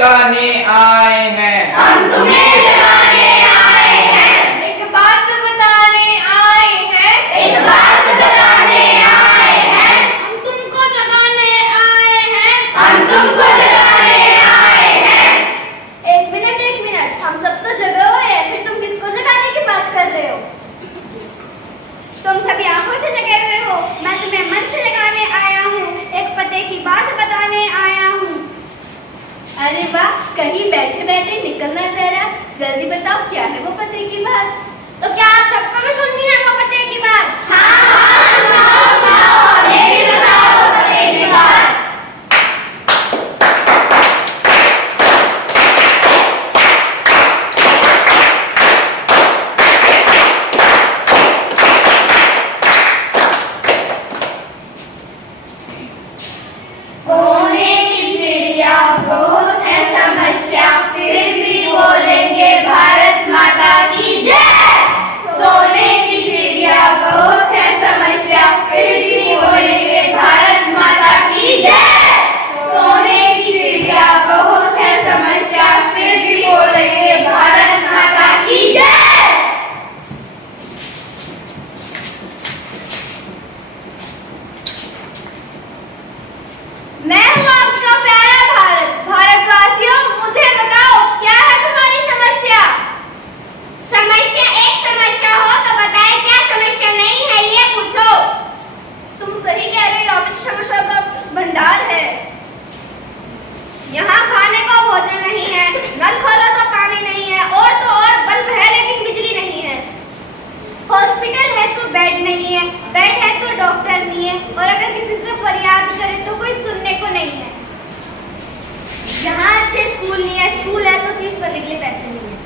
जगाने आए हैं। हम तुम्हें जगाने आए हैं। एक बात बताने आए हैं। एक बात बताने आए हैं। हम तुमको जगाने आए हैं। हम तुमको जगाने आए हैं। एक मिनट, हम सब तो जगे हुए हैं, फिर तुम किसको जगाने की बात कर रहे हो? तुम सभी आंखों से जगे हुए हो, मैं तुम्हें मन से जगाने आया हूँ, एक पते की बात बताने आया हूँ। अरे वाह, कहीं बैठे बैठे निकलना जा रहा। जल्दी बताओ क्या है वो पते की बात? तो क्या आप सबको भी सुननी है वो पते की बात? हाँ, सुनाओ, हमें भी बताओ पते की बात। सोने की चिड़िया बहुत है समस्या, फिर भी बोलेंगे भारत माता की जय। सोने की चिड़िया बहुत है समस्या, फिर भी बोलेंगे भारत माता की जय। सोने की चिड़िया बहुत है समस्या, फिर भी बोलेंगे भारत माता की जय। मैं हूँ आपका प्यारा भारत। भारतवासियों, मुझे बताओ क्या है तुम्हारी समस्या? समस्या एक समस्या हो तो बताए क्या समस्या नहीं है ये पूछो। तुम सही कह रहे हो, अमित समस्या का भंडार है। यहाँ खाने को भोजन नहीं है, नल खोलो तो पानी नहीं है, और तो और बल्ब है लेकिन बिजली नहीं है। हॉस्पिटल है तो बेड नहीं है, बेड है तो डॉक्टर नहीं है, और अगर किसी से फरियाद करें तो कोई सुनने को नहीं है। यहाँ अच्छे स्कूल नहीं है, स्कूल है तो फीस भरने के लिए पैसे नहीं है।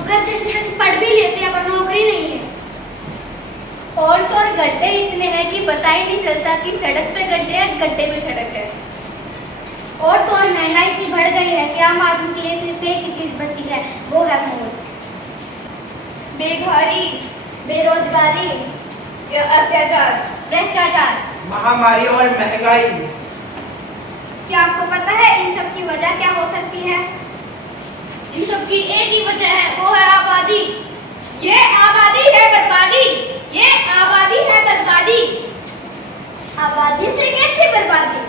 अगर जैसे पढ़ भी लेते हैं पर नौकरी नहीं है। और तो और गड्ढे इतने हैं कि पता ही नहीं चलता कि सड़क पे गड्ढे है, गड्ढे में सड़क है। और तो और महंगाई इतनी बढ़ गई है कि आम आदमी के लिए सिर्फ एक ही चीज बची है, वो है मौत। बेघरी, बेरोजगारी, अत्याचार, भ्रष्टाचार, महामारी और महंगाई। क्या आपको पता है इन सब की वजह क्या हो सकती है? इन सब की एक ही वजह है, वो है आबादी। ये आबादी है बर्बादी, ये आबादी है बर्बादी। आबादी से कैसे बर्बादी?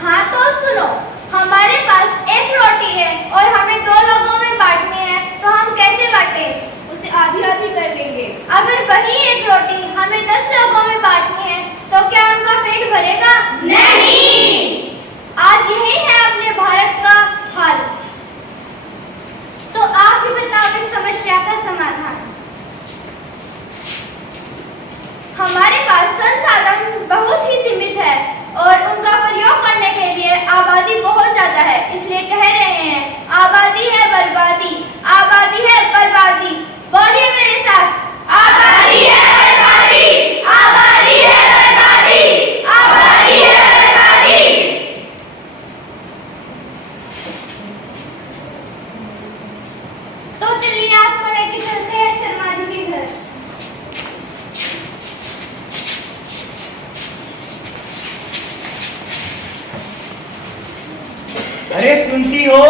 हाँ तो सुनो, हमारे पास एक रोटी है और हमें 2 लोगों में बांटनी है, तो हम कैसे बांटें? उसे आधी आधी कर लेंगे। अगर वही एक रोटी हमें 10 लोगों में बांटनी है, तो क्या उनका पेट भरेगा? नहीं। आज यही है अपने भारत का हाल। तो आप ही बताओ इस समस्या का समाधान। हमारे पास संसाधन बहुत ही सीमित है और उनका प्रयोग करने के लिए आबादी बहुत ज्यादा है, इसलिए कह रहे हैं आबादी है बर्बादी, आबादी है बर्बादी। बोलिए मेरे साथ, आबादी है बर्बादी, आबादी है बर्बादी, आबादी है बर्बादी। तो चलिए आपको लेके चलते हैं शर्मा जी के घर। अरे सुनती हो?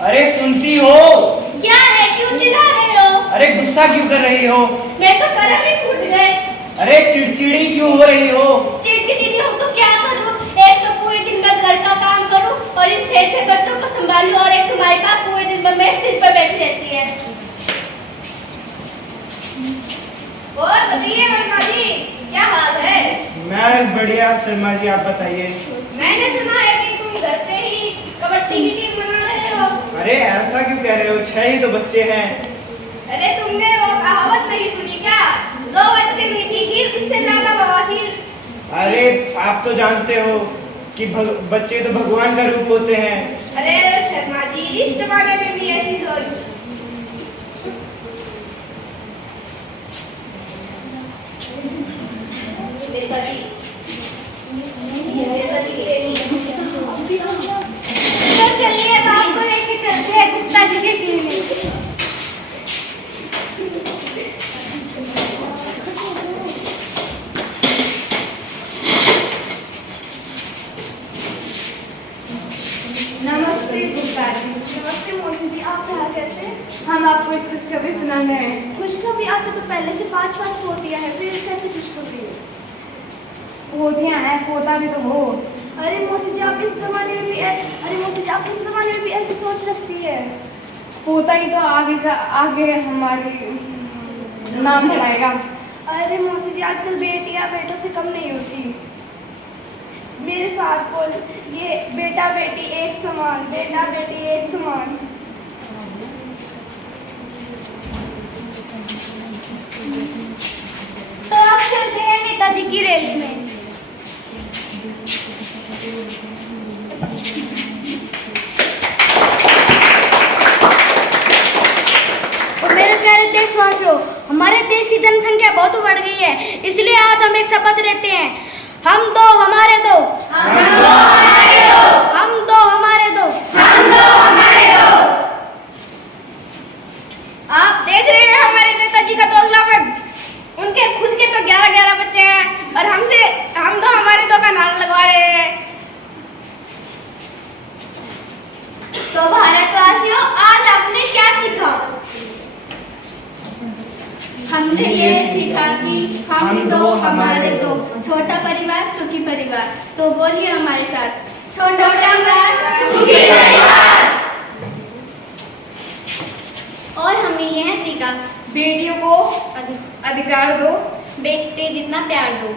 अरे सुनती हो? क्या है, क्यों चिल्ला रहे हो? अरे गुस्सा क्यों कर रही हो? मैं तो करम ही फूट गए। अरे चिड़चिड़ी क्यों हो रही हो? चिड़चिड़ी हूँ तो क्या करूँ? एक तो पूरे दिन मैं घर का काम करूँ और इन 6 बच्चों को संभालूं, और एक तुम्हारी माँ पूरे दिन में मेरे सिर पर बैठी रहती है। और बताइए वर्मा जी, क्या हाल है? मैं बढ़िया शर्मा जी, आप बताइए। मैंने सुना है कि तुम घर पे ही कबड्डी की टीम बना रहे हो। अरे ऐसा क्यों कह रहे हो? 6 ही तो बच्चे हैं। अरे तुमने वो कहावत नहीं सुनी क्या? 2 बच्चे मीठी खीर, इससे ज्यादा बवासीर। अरे आप तो जानते हो कि बच्चे तो भगवान का रूप होते हैं। अरे शर्मा जी, इस जमाने में भी ऐसी सोच। नेताजी, नेताजी के लिए। तो चलिए अब आपको लेके चलते हैं गुप्ता जी के क्लिनिक। खुशखबरी सुनाना है। खुशखबरी, आपने तो पहले से 5 पोतियां हैं, फिर कैसे खुशखबरी है? पोतियां हैं, पोता भी तो हो। अरे मौसी जी, आप इस जमाने में भी ऐसी सोच रखती है। पोता ही तो आगे हमारी नाम बढ़ाएगा। अरे मौसी जी, आजकल बेटियां बेटों से कम नहीं होती। मेरे साथ बोल, ये बेटा बेटी एक समान, बेटा बेटी एक समान। तो आप चलते हैं नेताजी की रैली में। मेरे प्यारे देशवासियों, हमारे देश की जनसंख्या बहुत बढ़ गई है, इसलिए आज हम एक शपथ लेते हैं। हम दो हमारे दो, हम दो हमारे दो, हम दो हमारे दो। हम दो हमारे दो। आप देख रहे हैं हमारे नेताजी का दोगलापन। उनके खुद के तो 11 बच्चे हैं और हम दो हमारे दो का नारा लगवा रहे हैं। तो भारतवासियों, आज आपने क्या सीखा? हमने ये सीखा कि हम दो हमारे दो। छोटा परिवार सुखी परिवार। तो बोलिए हमारे साथ, छोटा परिवार सुखी परिवार। और हमने यह सीखा, बेटियों को अधिकार दो, बेटे जितना प्यार दो।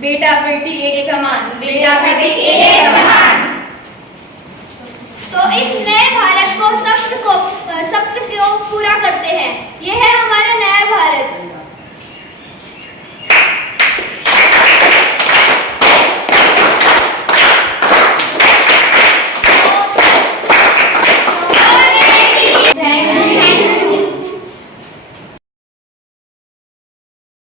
बेटा बेटी एक समान, बेटा बेटी एक समान। तो इस नए भारत को सप्त को पूरा करते हैं। यह है हमारा नया भारत।